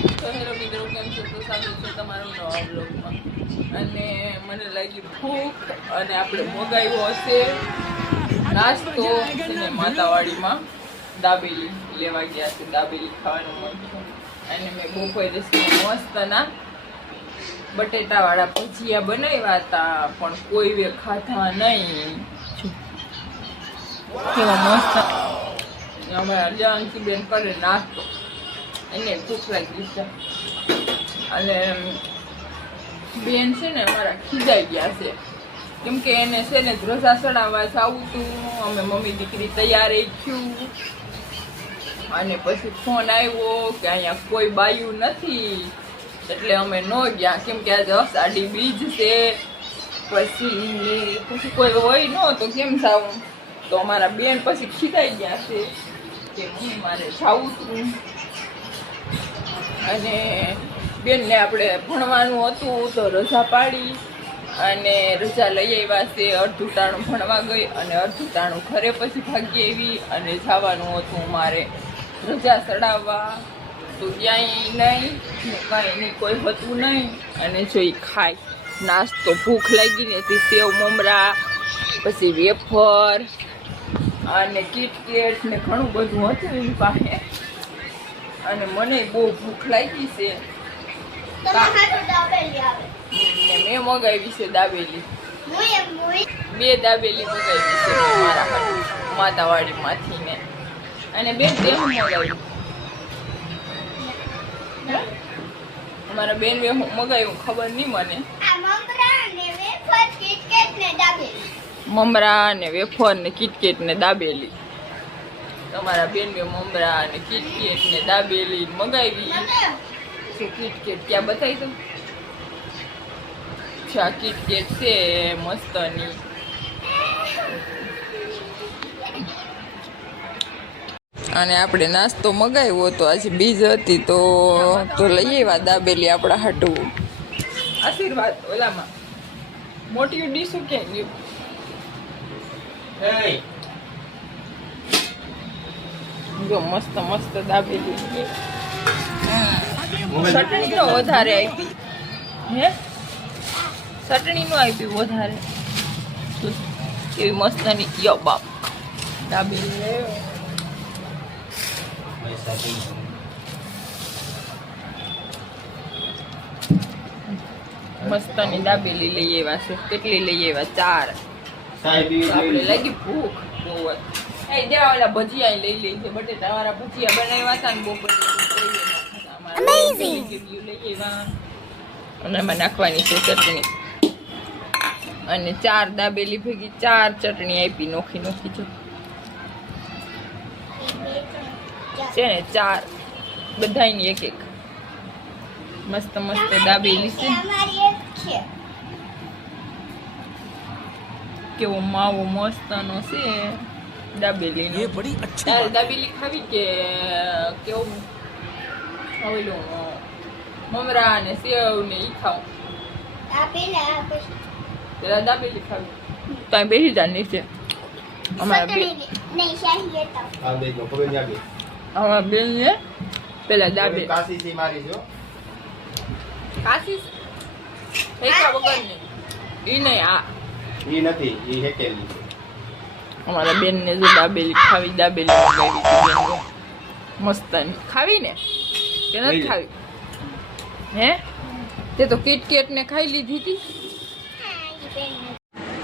તો હેલો મિત્રો, કેમ છો? તો સ્વાગત છે તમારું નવા બ્લોગમાં. અને મને લાગી ભૂખ અને આપણે મગાવ્યો હશે નાસ્તો અને માતાવાડીમાં દાબેલી લેવા ગયા છે. દાબેલી ખાવાનું મન છે. અને મેં બપોરે મસ્તના બટેટાવાળા ભજીયા બનાવ્યા હતા, પણ કોઈ વે ખાધા નહીં. કેવા મસ્ત અમારા જાનસી બેન કરે નાસ્તો, એને ભૂખ લાગી છે. અને બેન છે ને અમારા ખીજાઈ ગયા છે, કેમ કે એને છે ને રજા ચડાવવા જવું હતું. અમે મમ્મી દીકરી તૈયાર થયું અને પછી ફોન આવ્યો કે અહીંયા કોઈ બાયું નથી, એટલે અમે ન ગયા. કેમ કે આજે અષાઢી બીજ છે, પછી કોઈ હોય ન તો કેમ જાવું. તો અમારા બેન પછી ખીજાઈ ગયા છે કે મમ્મી મારે જવું હતું. અને બેનને આપણે ભણવાનું હતું તો રજા પાડી અને રજા લઈ આવ્યા છે. અડધું ટાણું ભણવા ગઈ અને અડધું ટાણું ઘરે પછી ભાગી આવી. અને જવાનું હતું મારે રજા ચડાવવા, તો ક્યાંય નહીં, કાંઈ નહીં, કોઈ હતું નહીં. અને જોઈ ખાય નાસ્તો, ભૂખ લાગી ને તે સેવ મમરા, પછી વેફર અને કિટકેટ ને ઘણું બધું હતું એની પાસે. અને મને બહુ ભૂખ લાગી છે ને મેં મગાવી છે દાબેલી. 2 દાબેલી મગાવી છે મારા માતાવાડીમાંથી ને. અને બેન તે હું મગાવ્યું, અમારા બેન હું મગાવ્યું ખબર નહીં મને. મમરા ને વેફર ને કિટકેટ ને દાબેલી. તમારા બેન મમરા ને કિટકેટ ને દાબેલી મગાવી. કિટકેટ ક્યાં બતાવી દઉં? આ કિટકેટ છે મસ્તની. અને આપણે નાસ્તો મગાવ્યો તો આજે બીજ હતી તો લઈ આવ્યા દાબેલી આપણા હાટું. આશીર્વાદ ઓલામાં મોટી ડીશું ક્યાં ગયું? જો મસ્ત મસ્ત દાબેલી. ચટણી તો વધારે આપી, હે ચટણી નો આપી વધારે. કેવી મસ્તની યો બાપ દાબેલી. મસ્તની દાબેલી લઈ આવ્યા છે. કેટલી લઈ આવ્યા? 4. આપણે લાગી ભૂખ બહુ જ. દેવા ઓલા ભજીયા લઈ લઈ છે. બટેટા વાળા ભજીયા બનાવ્યા હતા ને બપોરે. અને એમાં નાખવાની છે ચટણી. અને 4 દાબેલી ભેગી 4 ચટણી આપી, નોખી નોખી છે ને 4 બધાની એક એક. મસ્ત મસ્ત દાબેલી છે. કેવો માવો મસ્તનો છે દાબેલી. દાબેલી ખાવી કે કેવું ઓલું મમરા ને સેવ ને ઈ ખાવ? પેલા દાબેલી ખાવી. ત્યાં બેસી જા નીચે. અમારા બેન ને પેલા દાબેલી કાશી હેકા વગર ને ઈ નહીં, આ ઈ નથી, ઈ હેકેલી છે. અમારા બેન ને જો દાબેલી ખાવી, દાબેલી મગાવી હતી બેન મસ્તની. ખાવી ને કે નથી ખાવી? હે તે તો કિટકેટ ને ખાઈ લીધી હતી.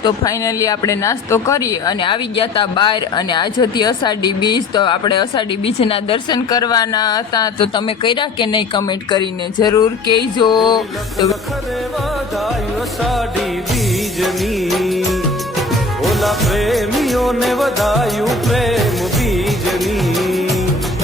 તો ફાઇનલી આપણે નાસ્તો કરી અને આવી ગયા હતા બહાર. અને આજ હતી અષાઢી બીજ, તો આપણે અષાઢી બીજના દર્શન કરવાના હતા. તો તમે કર્યા કે નહીં કમેન્ટ કરીને જરૂર કહેજો. અષાઢી બીજની ઓલા પ્રેમીઓને વધાયું પ્રેમ